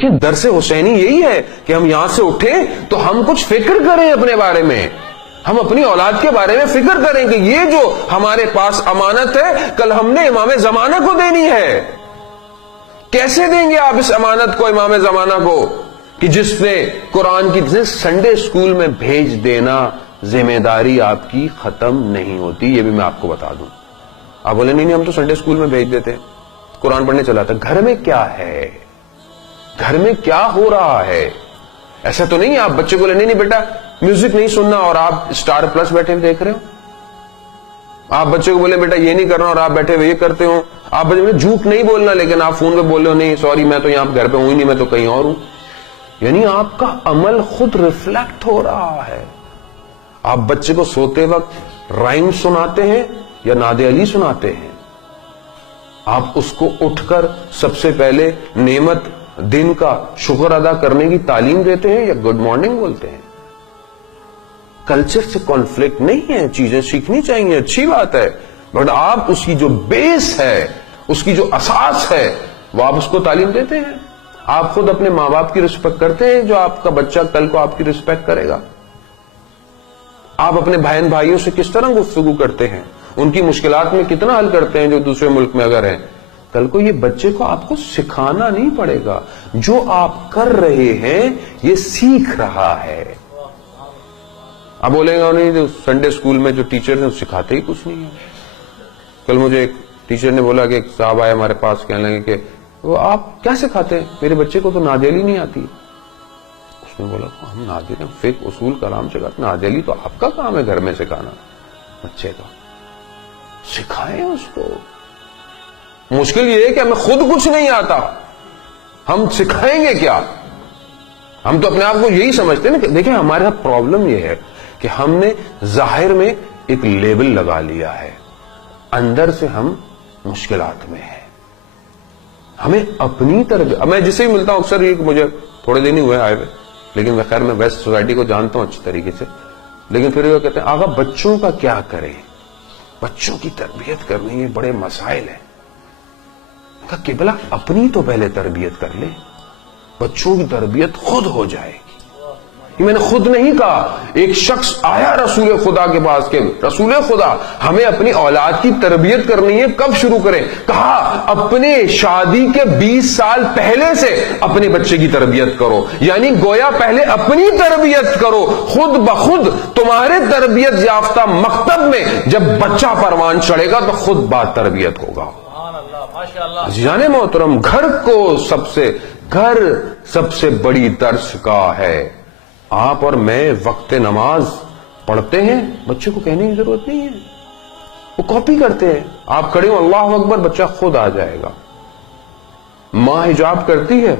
کہ درس حسینی یہی ہے کہ ہم یہاں سے اٹھیں تو ہم کچھ فکر کریں اپنے بارے میں، ہم اپنی اولاد کے بارے میں فکر کریں کہ یہ جو ہمارے پاس امانت ہے کل ہم نے امام زمانہ کو دینی ہے۔ کیسے دیں گے آپ اس امانت کو امام زمانہ کو کہ جس نے قرآن کی سنڈے اسکول میں بھیج دینا، ذمہ داری آپ کی ختم نہیں ہوتی۔ یہ بھی میں آپ کو بتا دوں۔ آپ بولے نہیں ہم تو سنڈے اسکول میں بھیج دیتے، قرآن پڑھنے چلا تھا۔ گھر میں کیا ہے، گھر میں کیا ہو رہا ہے؟ ایسا تو نہیں آپ بچے کو لے نہیں بیٹا میوزک نہیں سننا اور آپ اسٹار پلس بیٹھے ہوئے دیکھ رہے ہو۔ آپ بچے کو بولے بیٹا یہ نہیں کرنا اور آپ بیٹھے ہوئے یہ کرتے ہو۔ آپ بچے بولے جھوٹ نہیں بولنا لیکن آپ فون پہ بول رہے ہو نہیں سوری میں تو یہاں گھر پہ ہوں ہی نہیں، میں تو کہیں اور ہوں۔ یعنی آپ کا عمل خود ریفلیکٹ ہو رہا ہے۔ آپ بچے کو سوتے وقت رائم سناتے ہیں یا ناد علی سناتے ہیں؟ آپ اس کو اٹھ کر سب سے پہلے نعمت دن کا شکر ادا کرنے کی تعلیم دیتے ہیں یا گڈ مارننگ بولتے ہیں؟ کلچر سے کانفلکٹ نہیں ہے، چیزیں سیکھنی چاہیے، اچھی بات ہے، بٹ آپ اس کی جو بیس ہے، اس کی جو اساس ہے وہ آپ اس کو تعلیم دیتے ہیں؟ آپ خود اپنے ماں باپ کی رسپیکٹ کرتے ہیں جو آپ کا بچہ کل کو آپ کی رسپیکٹ کرے گا؟ آپ اپنے بہن بھائیوں سے کس طرح گفتگو کرتے ہیں، ان کی مشکلات میں کتنا حل کرتے ہیں جو دوسرے ملک میں اگر ہیں؟ کل کو یہ بچے کو آپ کو سکھانا نہیں پڑے گا، جو آپ کر رہے ہیں یہ سیکھ رہا ہے۔ اب بولیں گا نہیں سنڈے اسکول میں جو ٹیچر ہیں سکھاتے ہی کچھ نہیں ہے۔ کل مجھے ایک ٹیچر نے بولا کہ ایک صاحب آئے ہمارے پاس، کہنے لگے کہ وہ آپ کیا سکھاتے ہیں، میرے بچے کو تو ناد علی نہیں آتی۔ اس نے بولا ہم ناد علی فقہ اصول کلام سکھاتے، ناد علی تو آپ کا کام ہے گھر میں سکھانا بچے کا، سکھائیں اس کو۔ مشکل یہ ہے کہ ہمیں خود کچھ نہیں آتا، ہم سکھائیں گے کیا؟ ہم تو اپنے آپ کو یہی سمجھتے ہیں نا کہ دیکھیں ہمارے یہاں پرابلم یہ ہے کہ ہم نے ظاہر میں ایک لیبل لگا لیا ہے، اندر سے ہم مشکلات میں ہیں۔ ہمیں اپنی تربیت، میں جسے بھی ملتا ہوں اکثر یہ کہ مجھے تھوڑے دن ہی ہوئے آئے ہوئے، لیکن خیر میں ویسٹ سوسائٹی کو جانتا ہوں اچھی طریقے سے، لیکن پھر وہ کہتے ہیں آقا بچوں کا کیا کریں، بچوں کی تربیت کرنی ہے، بڑے مسائل ہیں۔ کہا قبلہ اپنی تو پہلے تربیت کر لے، بچوں کی تربیت خود ہو جائے گی۔ یہ میں نے خود نہیں کہا، ایک شخص آیا رسول خدا کے پاس کہ رسول خدا ہمیں اپنی اولاد کی تربیت کرنی ہے، کب شروع کریں؟ کہا اپنے شادی کے 20 سال پہلے سے اپنے بچے کی تربیت کرو، یعنی گویا پہلے اپنی تربیت کرو، خود بخود تمہارے تربیت یافتہ مکتب میں جب بچہ پروان چڑھے گا تو خود بات تربیت ہوگا۔ عزیزان محترم، گھر سب سے بڑی درس گاہ ہے۔ آپ اور میں وقت نماز پڑھتے ہیں، بچے کو کہنے کی ضرورت نہیں ہے، وہ کاپی کرتے ہیں۔ آپ کھڑے ہو اللہ اکبر، بچہ خود آ جائے گا۔ ماں حجاب کرتی ہے،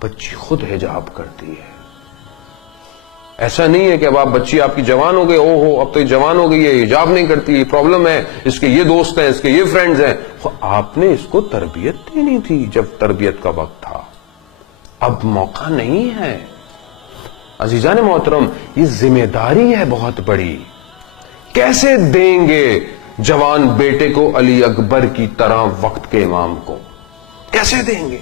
بچی خود حجاب کرتی ہے۔ ایسا نہیں ہے کہ اب آپ بچی آپ کی جوان ہو گئی، او ہو اب تو یہ جوان ہو گئی ہے، حجاب نہیں کرتی، یہ پرابلم ہے، اس کے یہ دوست ہیں، اس کے یہ فرینڈز ہیں۔ آپ نے اس کو تربیت دینی تھی جب تربیت کا وقت تھا، اب موقع نہیں ہے۔ عزیزان محترم، یہ ذمہ داری ہے بہت بڑی۔ کیسے دیں گے جوان بیٹے کو علی اکبر کی طرح وقت کے امام کو؟ کیسے دیں گے؟